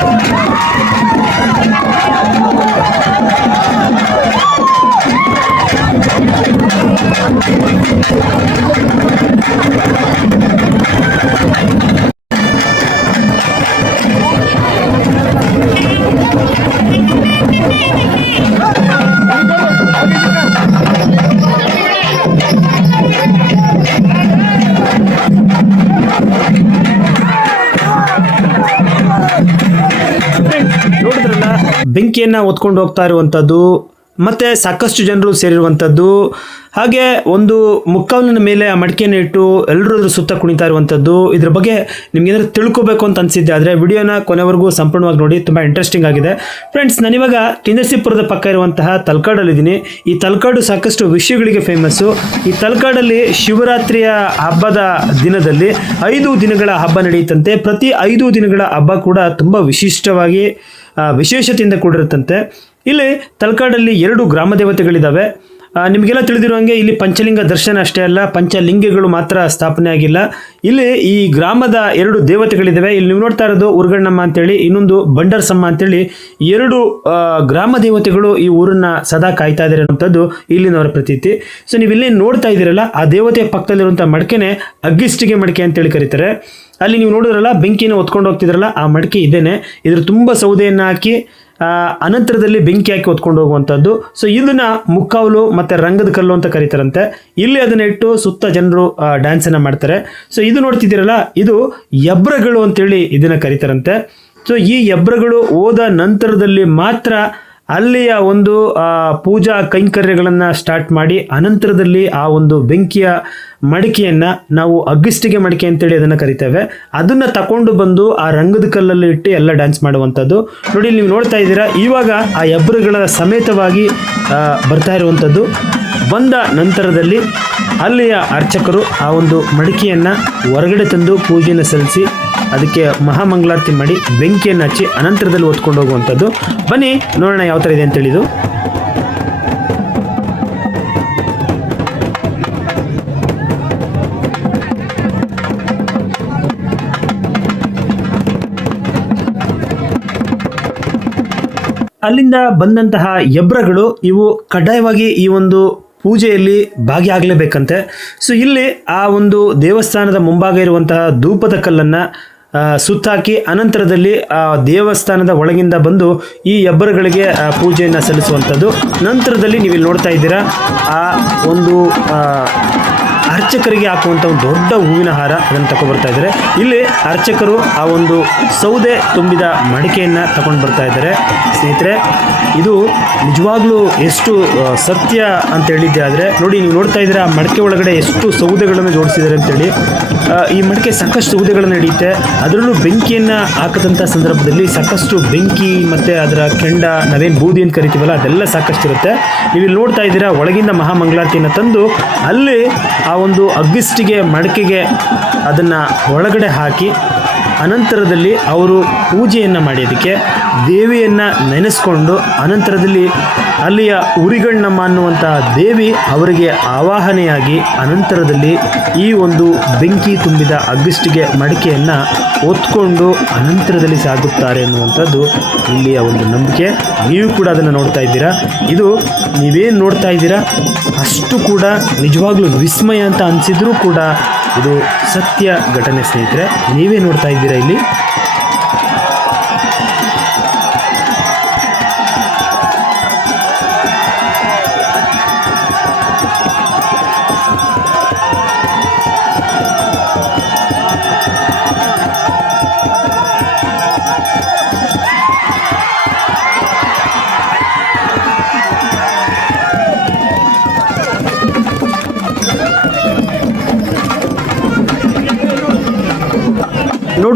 ನೋಡಿದ್ರಲ್ಲ ಬೆಂಕಿಯನ್ನ ಹೊತ್ಕೊಂಡು ಹೋಗ್ತಾ ಇರುವಂಥದ್ದು ಮತ್ತೆ ಸಾಕಷ್ಟು ಜನರು ಸೇರಿರುವಂಥದ್ದು ಹಾಗೆ ಒಂದು ಮುಕ್ಕಾಲಿನ ಮೇಲೆ ಆ ಮಡಿಕೆಯನ್ನು ಇಟ್ಟು ಎಲ್ಲರೂ ಸುತ್ತ ಕುಣಿತಾ ಇರುವಂಥದ್ದು ಇದ್ರ ಬಗ್ಗೆ ನಿಮ್ಗೆ ಏನಾದ್ರು ತಿಳ್ಕೊಬೇಕು ಅಂತ ಅನಿಸಿದ್ದೆ, ಆದರೆ ವಿಡಿಯೋನ ಕೊನೆವರೆಗೂ ಸಂಪೂರ್ಣವಾಗಿ ನೋಡಿ, ತುಂಬ ಇಂಟ್ರೆಸ್ಟಿಂಗ್ ಆಗಿದೆ. ಫ್ರೆಂಡ್ಸ್ ನಾನಿವಾಗ ತಿಂದಸಿಪುರದ ಪಕ್ಕ ಇರುವಂತಹ ತಲಕಾಡಲ್ಲಿದ್ದೀನಿ. ಈ ತಲಕಾಡು ಸಾಕಷ್ಟು ವಿಷಯಗಳಿಗೆ ಫೇಮಸ್ಸು ಈ ತಲಕಾಡಲ್ಲಿ ಶಿವರಾತ್ರಿಯ ಹಬ್ಬದ ದಿನದಲ್ಲಿ ಐದು ದಿನಗಳ ಹಬ್ಬ ನಡೆಯುತ್ತಂತೆ. ಪ್ರತಿ ಐದು ದಿನಗಳ ಹಬ್ಬ ಕೂಡ ತುಂಬ ವಿಶಿಷ್ಟವಾಗಿ ವಿಶೇಷತೆಯಿಂದ ಕೂಡಿರುತ್ತಂತೆ. ಇಲ್ಲಿ ತಲಕಾಡಲ್ಲಿ ಎರಡು ಗ್ರಾಮ ದೇವತೆಗಳಿದ್ದಾವೆ ನಿಮಗೆಲ್ಲ ತಿಳಿದಿರುವಂಗೆ ಇಲ್ಲಿ ಪಂಚಲಿಂಗ ದರ್ಶನ ಅಷ್ಟೇ ಅಲ್ಲ, ಪಂಚಲಿಂಗಗಳು ಮಾತ್ರ ಸ್ಥಾಪನೆ ಆಗಿಲ್ಲ. ಇಲ್ಲಿ ಈ ಗ್ರಾಮದ ಎರಡು ದೇವತೆಗಳಿದ್ದಾವೆ ಇಲ್ಲಿ ನೀವು ನೋಡ್ತಾ ಇರೋದು ಉರ್ಗಣ್ಣಮ್ಮ ಅಂತೇಳಿ, ಇನ್ನೊಂದು ಬಂಡರ್ಸಮ್ಮ ಅಂತೇಳಿ ಎರಡು ಗ್ರಾಮ ದೇವತೆಗಳು ಈ ಊರನ್ನ ಸದಾ ಕಾಯ್ತಾ ಇದ್ದಾರೆ ಅನ್ನೋಂಥದ್ದು ಇಲ್ಲಿನವರ ಪ್ರತೀತಿ. ಸೊ ನೀವು ಇಲ್ಲಿ ನೋಡ್ತಾ ಇದ್ದೀರಲ್ಲ, ಆ ದೇವತೆಯ ಪಕ್ಕದಲ್ಲಿರುವಂಥ ಮಡಕೆನೆ ಅಗ್ಗಿಷ್ಟಿಗೆ ಮಡಿಕೆ ಅಂತೇಳಿ ಕರೀತಾರೆ. ಅಲ್ಲಿ ನೀವು ನೋಡಿದ್ರಲ್ಲ ಬೆಂಕಿನ ಹೊತ್ಕೊಂಡು ಹೋಗ್ತಿದ್ರಲ್ಲ, ಆ ಮಡಿಕೆ ಇದೇನೆ. ಇದ್ರ ತುಂಬ ಸೌದೆಯನ್ನು ಹಾಕಿ ಅನಂತರದಲ್ಲಿ ಬೆಂಕಿ ಹಾಕಿ ಹೊತ್ಕೊಂಡು ಹೋಗುವಂಥದ್ದು ಸೊ ಇದನ್ನ ಮುಕ್ಕಾವಲು ಮತ್ತೆ ರಂಗದ ಕಲ್ಲು ಅಂತ ಕರೀತಾರಂತೆ. ಇಲ್ಲಿ ಅದನ್ನ ಇಟ್ಟು ಸುತ್ತ ಜನರು ಡ್ಯಾನ್ಸ್ ಅನ್ನ ಮಾಡ್ತಾರೆ. ಸೊ ಇದು ನೋಡ್ತಿದ್ದೀರಲ್ಲ, ಇದು ಯಬ್ರಗಳು ಅಂತೇಳಿ ಇದನ್ನ ಕರೀತಾರಂತೆ. ಸೊ ಈ ಯಬ್ರಗಳು ಹೋದ ನಂತರದಲ್ಲಿ ಮಾತ್ರ ಅಲ್ಲಿಯ ಒಂದು ಪೂಜಾ ಕೈಂಕರ್ಯಗಳನ್ನು ಸ್ಟಾರ್ಟ್ ಮಾಡಿ, ಅನಂತರದಲ್ಲಿ ಆ ಒಂದು ಬೆಂಕಿಯ ಮಡಿಕೆಯನ್ನು ನಾವು ಅಗ್ಗಿಷ್ಟಿಗೆ ಮಡಿಕೆ ಅಂತೇಳಿ ಅದನ್ನು ಕರಿತೇವೆ. ಅದನ್ನು ತಕೊಂಡು ಬಂದು ಆ ರಂಗದ ಕಲ್ಲಲ್ಲಿ ಇಟ್ಟು ಎಲ್ಲ ಡ್ಯಾನ್ಸ್ ಮಾಡುವಂಥದ್ದು. ನೋಡಿ, ನೀವು ನೋಡ್ತಾ ಇದ್ದೀರಾ, ಇವಾಗ ಆ ಎಬ್ಬರುಗಳ ಸಮೇತವಾಗಿ ಬರ್ತಾ ಇರುವಂಥದ್ದು. ಬಂದ ನಂತರದಲ್ಲಿ ಅಲ್ಲಿಯ ಅರ್ಚಕರು ಆ ಒಂದು ಮಡಿಕೆಯನ್ನು ಹೊರಗಡೆ ತಂದು ಪೂಜೆಯನ್ನು ಸಲ್ಲಿಸಿ ಅದಕ್ಕೆ ಮಹಾಮಂಗಳಾರತಿ ಮಾಡಿ ಬೆಂಕಿಯನ್ನು ಹಚ್ಚಿ ಅನಂತರದಲ್ಲಿ ಓದ್ಕೊಂಡು ಹೋಗುವಂಥದ್ದು. ಬನ್ನಿ, ನೋಡೋಣ ಯಾವ ಥರ ಇದೆ ಅಂತೇಳಿ ಇದು ಅಲ್ಲಿಂದ ಬಂದಂತಹ ಯಬ್ರಗಳು ಇವು ಕಡ್ಡಾಯವಾಗಿ ಈ ಒಂದು ಪೂಜೆಯಲ್ಲಿ ಭಾಗಿಯಾಗಲೇಬೇಕಂತೆ. ಸೊ ಇಲ್ಲಿ ಆ ಒಂದು ದೇವಸ್ಥಾನದ ಮುಂಭಾಗ ಇರುವಂತಹ ಧೂಪದ ಕಲ್ಲನ್ನು ಸುತ್ತಾಕಿ ಅನಂತರದಲ್ಲಿ ಆ ದೇವಸ್ಥಾನದ ಒಳಗಿಂದ ಬಂದು ಈ ಎಬ್ಬರುಗಳಿಗೆ ಪೂಜೆಯನ್ನು ಸಲ್ಲಿಸುವಂಥದ್ದು. ನಂತರದಲ್ಲಿ ನೀವು ಇಲ್ಲಿ ನೋಡ್ತಾ ಇದ್ದೀರಾ, ಆ ಒಂದು ಅರ್ಚಕರಿಗೆ ಹಾಕುವಂಥ ಒಂದು ದೊಡ್ಡ ಹೂವಿನ ಹಾರ ಅದನ್ನು ತಗೊಬರ್ತಾ ಇದ್ದಾರೆ. ಇಲ್ಲಿ ಅರ್ಚಕರು ಆ ಒಂದು ಸೌದೆ ತುಂಬಿದ ಮಡಿಕೆಯನ್ನು ತಗೊಂಡು ಬರ್ತಾ ಇದ್ದಾರೆ. ಸ್ನೇಹಿತರೆ, ಇದು ನಿಜವಾಗ್ಲೂ ಎಷ್ಟು ಸತ್ಯ ಅಂತ ಹೇಳಿದ್ದೆ ಆದರೆ, ನೋಡಿ ನೀವು ನೋಡ್ತಾ ಇದ್ದೀರಾ, ಆ ಮಡಿಕೆ ಒಳಗಡೆ ಎಷ್ಟು ಸೌದೆಗಳನ್ನು ಜೋಡಿಸಿದ್ದಾರೆ ಅಂತೇಳಿ ಹೇಳಿ. ಈ ಮಡಿಕೆ ಸಾಕಷ್ಟು ಸೌದೆಗಳನ್ನು ನಡೆಯುತ್ತೆ ಅದರಲ್ಲೂ ಬೆಂಕಿಯನ್ನು ಹಾಕದಂಥ ಸಂದರ್ಭದಲ್ಲಿ ಸಾಕಷ್ಟು ಬೆಂಕಿ ಮತ್ತು ಅದರ ಕೆಂಡ, ನಾವೇನು ಬೂದಿ ಅಂತ ಕರಿತೀವಲ್ಲ, ಅದೆಲ್ಲ ಸಾಕಷ್ಟು ಇರುತ್ತೆ ನೀವು ಇಲ್ಲಿ ನೋಡ್ತಾ ಇದ್ದೀರಾ, ಒಳಗಿಂದ ಮಹಾಮಂಗಳಾರತಿಯನ್ನು ತಂದು ಅಲ್ಲಿ ಆ ಒಂದು ಅಗ್ಗಿಸ್ಟಿಗೆ ಮಡಕೆಗೆ ಅದನ್ನು ಒಳಗಡೆ ಹಾಕಿ, ಅನಂತರದಲ್ಲಿ ಅವರು ಪೂಜೆಯನ್ನು ಮಾಡಿದ್ದಕ್ಕೆ, ದೇವಿಯನ್ನು ನೆನೆಸ್ಕೊಂಡು ಅನಂತರದಲ್ಲಿ ಅಲ್ಲಿಯ ಉರಿಗಣ್ಣಮ್ಮ ಅನ್ನುವಂಥ ದೇವಿ ಅವರಿಗೆ ಆವಾಹನೆಯಾಗಿ ಅನಂತರದಲ್ಲಿ ಈ ಒಂದು ಬೆಂಕಿ ತುಂಬಿದ ಅಗ್ಗಿಷ್ಟಿಗೆ, ಮಡಿಕೆಯನ್ನು ಹೊತ್ಕೊಂಡು ಅನಂತರದಲ್ಲಿ ಸಾಗುತ್ತಾರೆ ಅನ್ನುವಂಥದ್ದು ಇಲ್ಲಿಯ ಒಂದು ನಂಬಿಕೆ. ನೀವು ಕೂಡ ಅದನ್ನು ನೋಡ್ತಾ ಇದ್ದೀರಾ? ಇದು ನೀವೇನು ನೋಡ್ತಾ ಇದ್ದೀರಾ? ಅಷ್ಟು ಕೂಡ ನಿಜವಾಗ್ಲೂ ವಿಸ್ಮಯ ಅಂತ ಅನಿಸಿದ್ರೂ ಕೂಡ ಇದು ಸತ್ಯ ಘಟನೆ ಸ್ನೇಹಿತರೆ. ನೀವೇ ನೋಡ್ತಾ ಇದ್ದೀರಾ ಇಲ್ಲಿ?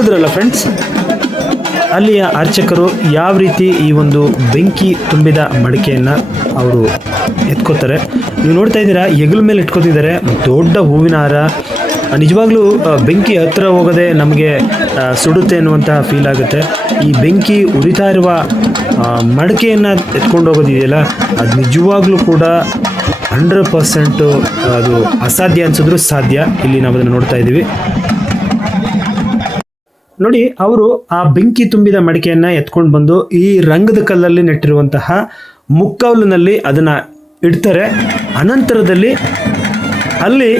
ನೋಡಿದ್ರಲ್ಲ ಫ್ರೆಂಡ್ಸ್ ಅಲ್ಲಿಯ ಅರ್ಚಕರು ಯಾವ ರೀತಿ ಈ ಒಂದು ಬೆಂಕಿ ತುಂಬಿದ ಮಡಿಕೆಯನ್ನು ಅವರು ಎತ್ಕೋತಾರೆ ನೀವು ನೋಡ್ತಾ ಇದ್ದೀರಾ, ಹೆಗಲ ಮೇಲೆ ಇಟ್ಕೋತಿದ್ದಾರೆ, ದೊಡ್ಡ ಹೂವಿನ ಹಾರ. ನಿಜವಾಗ್ಲೂ ಬೆಂಕಿ ಹತ್ತಿರ ಹೋಗದೆ ನಮಗೆ ಸುಡುತ್ತೆ ಅನ್ನುವಂಥ ಫೀಲ್ ಆಗುತ್ತೆ. ಈ ಬೆಂಕಿ ಉರಿತಾ ಇರುವ ಮಡಕೆಯನ್ನು ಮಡಿಕೆಯನ್ನು ಎತ್ಕೊಂಡು ಹೋಗೋದಿದೆಯಲ್ಲ, ಅದು ನಿಜವಾಗ್ಲೂ ಕೂಡ ಹಂಡ್ರೆಡ್ ಪರ್ಸೆಂಟು ಅದು ಅಸಾಧ್ಯ ಅನ್ಸಿದ್ರು ಸಾಧ್ಯ. ಇಲ್ಲಿ ನಾವು ಅದನ್ನು ನೋಡ್ತಾ ಇದ್ದೀವಿ. ನೋಡಿ, ಅವರು ಆ ಬೆಂಕಿ ತುಂಬಿದ ಮಡಿಕೆಯನ್ನು ಎತ್ಕೊಂಡು ಬಂದು ಈ ರಂಗದ ಕಲ್ಲಲ್ಲಿ ನೆಟ್ಟಿರುವಂತಹ ಮುಕ್ಕೌಲಿನಲ್ಲಿ ಅದನ್ನ ಇಡ್ತಾರೆ. ಅನಂತರದಲ್ಲಿ ಅಲ್ಲಿ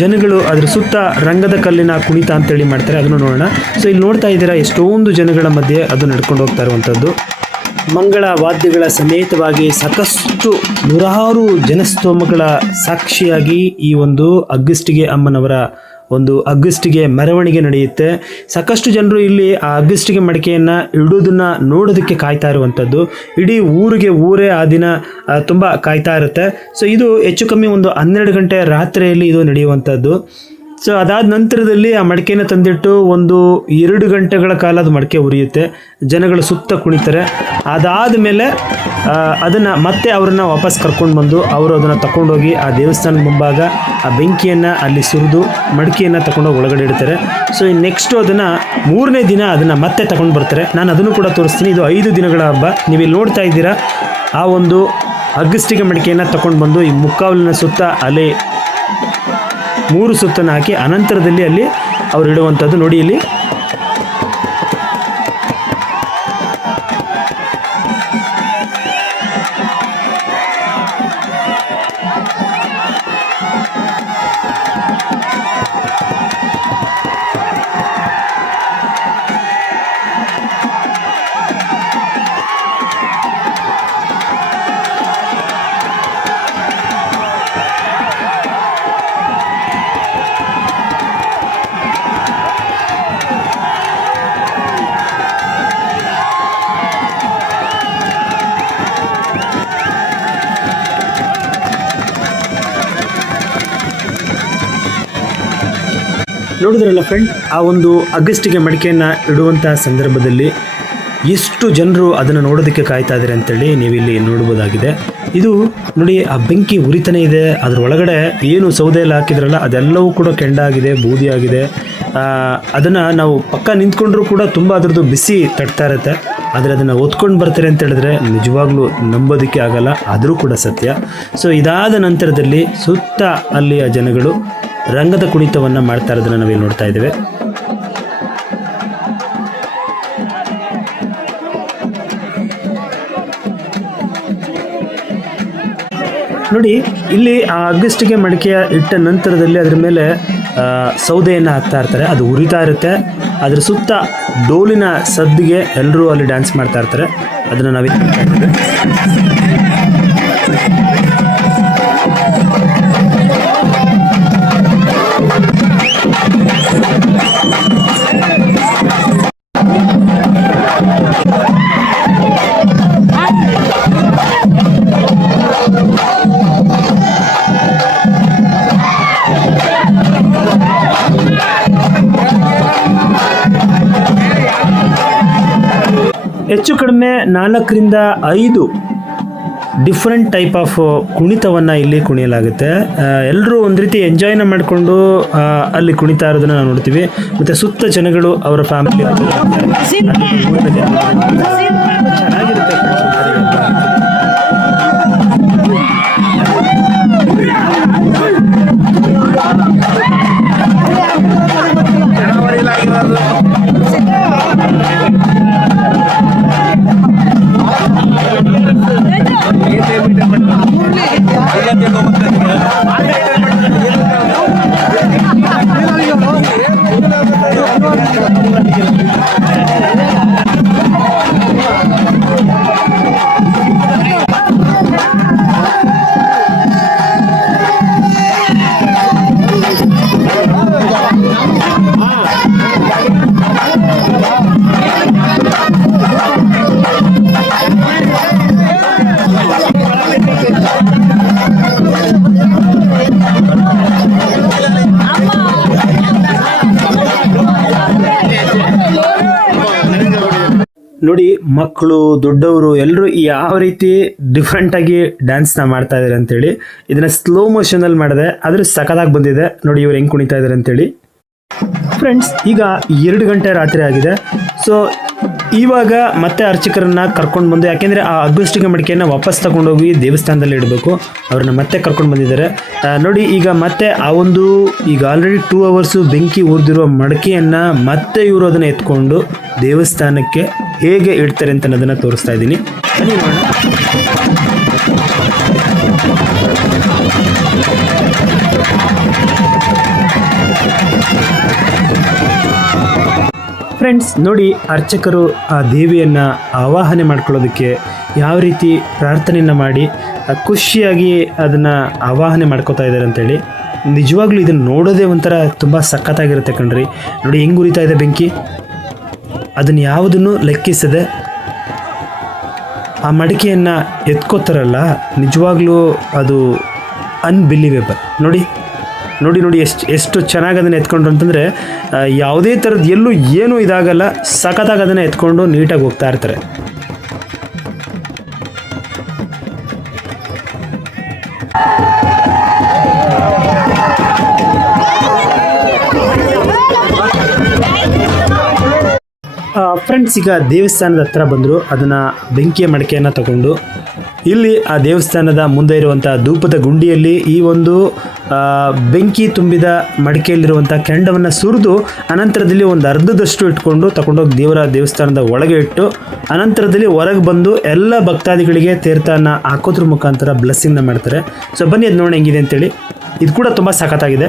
ಜನಗಳು ಅದ್ರ ಸುತ್ತ ರಂಗದ ಕಲ್ಲಿನ ಕುಣಿತ ಅಂತೇಳಿ ಮಾಡ್ತಾರೆ. ಅದನ್ನು ನೋಡೋಣ. ಸೊ ಇಲ್ಲಿ ನೋಡ್ತಾ ಇದ್ದೀರಾ, ಎಷ್ಟೊಂದು ಜನಗಳ ಮಧ್ಯೆ ಅದು ನಡ್ಕೊಂಡು ಹೋಗ್ತಾ ಇರುವಂಥದ್ದು ಮಂಗಳ ವಾದ್ಯಗಳ ಸಮೇತವಾಗಿ ಸಾಕಷ್ಟು ನೂರಾರು ಜನಸ್ತೋಮಗಳ ಸಾಕ್ಷಿಯಾಗಿ ಈ ಒಂದು ಅಗ್ಗಿಸ್ಟಿಗೆ ಅಮ್ಮನವರ ಒಂದು ಅಗ್ಗಿಸ್ಟಿಗೆ ಮೆರವಣಿಗೆ ನಡೆಯುತ್ತೆ. ಸಾಕಷ್ಟು ಜನರು ಇಲ್ಲಿ ಆ ಅಗ್ಗಿಸ್ಟಿಗೆ ಮಡಿಕೆಯನ್ನು ಇಡೋದನ್ನು ನೋಡೋದಕ್ಕೆ ಕಾಯ್ತಾ ಇರುವಂಥದ್ದು. ಇಡೀ ಊರಿಗೆ ಊರೇ ಆ ದಿನ ತುಂಬ ಕಾಯ್ತಾ ಇರುತ್ತೆ. ಸೊ ಇದು ಹೆಚ್ಚು ಕಮ್ಮಿ ಒಂದು ಹನ್ನೆರಡು ಗಂಟೆ ರಾತ್ರಿಯಲ್ಲಿ ಇದು ನಡೆಯುವಂಥದ್ದು. ಸೊ ಅದಾದ ನಂತರದಲ್ಲಿ ಆ ಮಡಿಕೆನ ತಂದಿಟ್ಟು ಒಂದು ಎರಡು ಗಂಟೆಗಳ ಕಾಲ ಅದು ಮಡಿಕೆ ಉರಿಯುತ್ತೆ. ಜನಗಳು ಸುತ್ತ ಕುಣಿತಾರೆ ಅದಾದ ಮೇಲೆ ಅದನ್ನು ಮತ್ತೆ ಅವರನ್ನು ವಾಪಸ್ ಕರ್ಕೊಂಡು ಬಂದು ಅವರು ಅದನ್ನು ತಗೊಂಡೋಗಿ ಆ ದೇವಸ್ಥಾನದ ಮುಂಭಾಗ ಆ ಬೆಂಕಿಯನ್ನು ಅಲ್ಲಿ ಸುರಿದು ಮಡಿಕೆಯನ್ನು ತಗೊಂಡೋಗಿ ಒಳಗಡೆ ಇಡ್ತಾರೆ. ಸೊ ನೆಕ್ಸ್ಟು ಅದನ್ನು ಮೂರನೇ ದಿನ ಅದನ್ನು ಮತ್ತೆ ತಗೊಂಡು ಬರ್ತಾರೆ. ನಾನು ಅದನ್ನು ಕೂಡ ತೋರಿಸ್ತೀನಿ. ಇದು ಐದು ದಿನಗಳ ಹಬ್ಬ. ನೀವು ಇಲ್ಲಿ ನೋಡ್ತಾ ಇದ್ದೀರಾ, ಆ ಒಂದು ಅಗಸ್ಟಿಗೆ ಮಡಿಕೆಯನ್ನು ತಗೊಂಡು ಬಂದು ಈ ಮುಕ್ಕಾವಲಿನ ಸುತ್ತ ಅಲೆ ಮೂರು ಸುತ್ತನ್ನು ಹಾಕಿ ಅನಂತರದಲ್ಲಿ ಅಲ್ಲಿ ಅವರು ಇಡುವಂಥದ್ದು. ನೋಡಿ ಇಲ್ಲಿ ನೋಡಿದ್ರಲ್ಲ ಫ್ರೆಂಡ್ ಆ ಒಂದು ಅಗಸ್ಟಿಗೆ ಮಡಿಕೆಯನ್ನು ಇಡುವಂತಹ ಸಂದರ್ಭದಲ್ಲಿ ಎಷ್ಟು ಜನರು ಅದನ್ನು ನೋಡೋದಕ್ಕೆ ಕಾಯ್ತಾ ಇದ್ದಾರೆ ಅಂತೇಳಿ ನೀವಿಲ್ಲಿ ನೋಡ್ಬೋದಾಗಿದೆ. ಇದು ನೋಡಿ, ಆ ಬೆಂಕಿ ಉರಿತನೇ ಇದೆ. ಅದ್ರ ಒಳಗಡೆ ಏನು ಸೌದೆ ಎಲ್ಲ ಹಾಕಿದ್ರಲ್ಲ, ಅದೆಲ್ಲವೂ ಕೂಡ ಕೆಂಡಾಗಿದೆ ಬೂದಿ ಆಗಿದೆ ಅದನ್ನು ನಾವು ಪಕ್ಕ ನಿಂತ್ಕೊಂಡ್ರೂ ಕೂಡ ತುಂಬ ಅದರದ್ದು ಬಿಸಿ ತಟ್ತಾ ಇರುತ್ತೆ. ಆದರೆ ಅದನ್ನು ಓದ್ಕೊಂಡು ಬರ್ತಾರೆ ಅಂತ ಹೇಳಿದ್ರೆ ನಿಜವಾಗ್ಲೂ ನಂಬೋದಕ್ಕೆ ಆಗಲ್ಲ. ಆದರೂ ಕೂಡ ಸತ್ಯ. ಸೊ ಇದಾದ ನಂತರದಲ್ಲಿ ಸುತ್ತ ಅಲ್ಲಿಯ ಜನಗಳು ರಂಗದ ಕುಣಿತವನ್ನು ಮಾಡ್ತಾ ಇರೋದನ್ನ ನಾವಿಲ್ಲಿ ನೋಡ್ತಾ ಇದ್ದೇವೆ. ನೋಡಿ, ಇಲ್ಲಿ ಆ ಅಗಸ್ಟಿಗೆ ಮಡಿಕೆಯ ಇಟ್ಟ ನಂತರದಲ್ಲಿ ಅದರ ಮೇಲೆ ಸೌದೆಯನ್ನು ಹಾಕ್ತಾ ಇರ್ತಾರೆ. ಅದು ಉರಿತಾ ಇರುತ್ತೆ. ಅದರ ಸುತ್ತ ಡೋಲಿನ ಸದ್ದಿಗೆ ಎಲ್ಲರೂ ಅಲ್ಲಿ ಡ್ಯಾನ್ಸ್ ಮಾಡ್ತಾ ಇರ್ತಾರೆ. ಅದನ್ನು ನಾವಿಲ್ಲಿ ಹೆಚ್ಚು ಕಡಿಮೆ ನಾಲ್ಕರಿಂದ ಐದು ಡಿಫ್ರೆಂಟ್ ಟೈಪ್ ಆಫ್ ಕುಣಿತವನ್ನು ಇಲ್ಲಿ ಕುಣಿಯಲಾಗುತ್ತೆ. ಎಲ್ಲರೂ ಒಂದು ರೀತಿ ಎಂಜಾಯ್ನ ಮಾಡಿಕೊಂಡು ಅಲ್ಲಿ ಕುಣಿತಾ ಇರೋದನ್ನ ನಾವು ನೋಡ್ತೀವಿ. ಮತ್ತು ಸುತ್ತ ಜನಗಳು ಅವರ ಫ್ಯಾಮಿಲಿ ನೋಡಿ ಮಕ್ಕಳು ದೊಡ್ಡವರು ಎಲ್ಲರೂ ಯಾವ ರೀತಿ ಡಿಫ್ರೆಂಟ್ ಆಗಿ ಡ್ಯಾನ್ಸ್ನ ಮಾಡ್ತಾ ಇದ್ದಾರೆ ಅಂತೇಳಿ ಇದನ್ನ ಸ್ಲೋ ಮೋಷನಲ್ಲಿ ಮಾಡಿದೆ ಆದ್ರೆ ಸಖತ್ತಾಗಿ ಬಂದಿದೆ. ನೋಡಿ ಇವ್ರು ಹೆಂಗ್ ಕುಣಿತಾ ಇದ್ದಾರೆ ಅಂತೇಳಿ. ಫ್ರೆಂಡ್ಸ್ ಈಗ ಎರಡು ಗಂಟೆ ರಾತ್ರಿ ಆಗಿದೆ. ಸೊ ಇವಾಗ ಮತ್ತೆ ಅರ್ಚಕರನ್ನ ಕರ್ಕೊಂಡು ಬಂದು, ಯಾಕೆಂದರೆ ಆ ಅಗ್ಗುಷ್ಟಿಗೆ ಮಡಿಕೆಯನ್ನು ವಾಪಸ್ ತಗೊಂಡೋಗಿ ದೇವಸ್ಥಾನದಲ್ಲಿ ಇಡಬೇಕು. ಅವ್ರನ್ನ ಮತ್ತೆ ಕರ್ಕೊಂಡು ಬಂದಿದ್ದಾರೆ. ನೋಡಿ, ಈಗ ಮತ್ತೆ ಆ ಒಂದು, ಈಗ ಆಲ್ರೆಡಿ ಟೂ ಅವರ್ಸು ಬೆಂಕಿ ಉರಿದಿರುವ ಮಡಕೆಯನ್ನ ಮತ್ತೆ ಇವರು ಅದನ್ನು ಎತ್ಕೊಂಡು ದೇವಸ್ಥಾನಕ್ಕೆ ಹೇಗೆ ಇಡ್ತಾರೆ ಅಂತ ಅನ್ನೋದನ್ನು ತೋರಿಸ್ತಾ ಇದ್ದೀನಿ. ಫ್ರೆಂಡ್ಸ್ ನೋಡಿ ಅರ್ಚಕರು ಆ ದೇವಿಯನ್ನು ಆವಾಹನೆ ಮಾಡ್ಕೊಳ್ಳೋದಕ್ಕೆ ಯಾವ ರೀತಿ ಪ್ರಾರ್ಥನೆಯನ್ನು ಮಾಡಿ ಖುಷಿಯಾಗಿ ಅದನ್ನು ಆವಾಹನೆ ಮಾಡ್ಕೋತಾ ಇದ್ದಾರೆ ಅಂತೇಳಿ ನಿಜವಾಗ್ಲೂ ಇದನ್ನು ನೋಡೋದೇ ಒಂಥರ ತುಂಬ ಸಖತ್ತಾಗಿರುತ್ತೆ ಕಣ್ರಿ. ನೋಡಿ ಹೆಂಗೆ ಉರಿತಾ ಇದೆ ಬೆಂಕಿ. ಅದನ್ನು ಯಾವುದನ್ನು ಲೆಕ್ಕಿಸದೆ ಆ ಮಡಿಕೆಯನ್ನು ಎತ್ಕೋತಾರಲ್ಲ, ನಿಜವಾಗ್ಲೂ ಅದು ಅನ್ಬಿಲೀವೇಬಲ್ ನೋಡಿ. ನೋಡಿ ನೋಡಿ ಎಷ್ಟು ಎಷ್ಟು ಚೆನ್ನಾಗಿ ಅದನ್ನು ಎತ್ಕೊಂಡ್ರು ಅಂತಂದರೆ ಯಾವುದೇ ಥರದ್ದು ಎಲ್ಲೂ ಏನೂ ಇದಾಗಲ್ಲ, ಸಖತ್ತಾಗಿ ಅದನ್ನು ಎತ್ಕೊಂಡು ನೀಟಾಗಿ ಹೋಗ್ತಾ ಇರ್ತಾರೆ. ಫ್ರೆಂಡ್ಸ್ ಈಗ ದೇವಸ್ಥಾನದ ಹತ್ರ ಬಂದರು, ಅದನ್ನು ಬೆಂಕಿಯ ಮಡಿಕೆಯನ್ನು ತಗೊಂಡು, ಇಲ್ಲಿ ಆ ದೇವಸ್ಥಾನದ ಮುಂದೆ ಇರುವಂಥ ಧೂಪದ ಗುಂಡಿಯಲ್ಲಿ ಈ ಒಂದು ಬೆಂಕಿ ತುಂಬಿದ ಮಡಿಕೆಯಲ್ಲಿರುವಂಥ ಕೆಂಡವನ್ನು ಸುರಿದು ಅನಂತರದಲ್ಲಿ ಒಂದು ಅರ್ಧದಷ್ಟು ಇಟ್ಕೊಂಡು ತಗೊಂಡೋಗಿ ದೇವರ ದೇವಸ್ಥಾನದ ಒಳಗೆ ಇಟ್ಟು ಅನಂತರದಲ್ಲಿ ಹೊರಗೆ ಬಂದು ಎಲ್ಲ ಭಕ್ತಾದಿಗಳಿಗೆ ತೀರ್ಥನ ಹಾಕೋದ್ರ ಮುಖಾಂತರ ಬ್ಲೆಸ್ಸಿಂಗ್ನ ಮಾಡ್ತಾರೆ. ಸೊ ಬನ್ನಿ ಅದು ನೋಡಿ ಹೆಂಗಿದೆ ಅಂತೇಳಿ. ಇದು ಕೂಡ ತುಂಬ ಸಖತ್ತಾಗಿದೆ.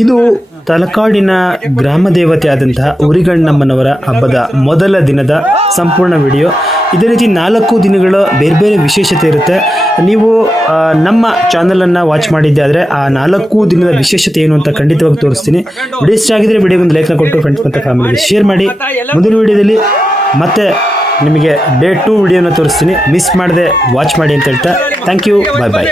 ಇದು ತಲಕಾಡಿನ ಗ್ರಾಮ ದೇವತೆ ಆದಂತಹ ಉರಿಗಣ್ಣಮ್ಮನವರ ಹಬ್ಬದ ಮೊದಲ ದಿನದ ಸಂಪೂರ್ಣ ವಿಡಿಯೋ. ಇದೇ ರೀತಿ ನಾಲ್ಕು ದಿನಗಳ ಬೇರೆ ಬೇರೆ ವಿಶೇಷತೆ ಇರುತ್ತೆ. ನೀವು ನಮ್ಮ ಚಾನಲನ್ನು ವಾಚ್ ಮಾಡಿದ್ದೆ ಆದರೆ ಆ ನಾಲ್ಕು ದಿನದ ವಿಶೇಷತೆ ಏನು ಅಂತ ಖಂಡಿತವಾಗಿ ತೋರಿಸ್ತೀನಿ. ವಿಡಿಯೋ ಇಷ್ಟ ಆಗಿದ್ರೆ ವಿಡಿಯೋಗೊಂದು ಲೈಕ್ನ ಕೊಟ್ಟು ಫ್ರೆಂಡ್ಸ್ ಮತ್ತು ಫ್ಯಾಮಿಲಿಗೆ ಶೇರ್ ಮಾಡಿ. ಮುಂದಿನ ವಿಡಿಯೋದಲ್ಲಿ ಮತ್ತೆ ನಿಮಗೆ ಡೇ ಟು ವಿಡಿಯೋನ ತೋರಿಸ್ತೀನಿ. ಮಿಸ್ ಮಾಡದೆ ವಾಚ್ ಮಾಡಿ ಅಂತ ಹೇಳ್ತಾ. Thank you bye bye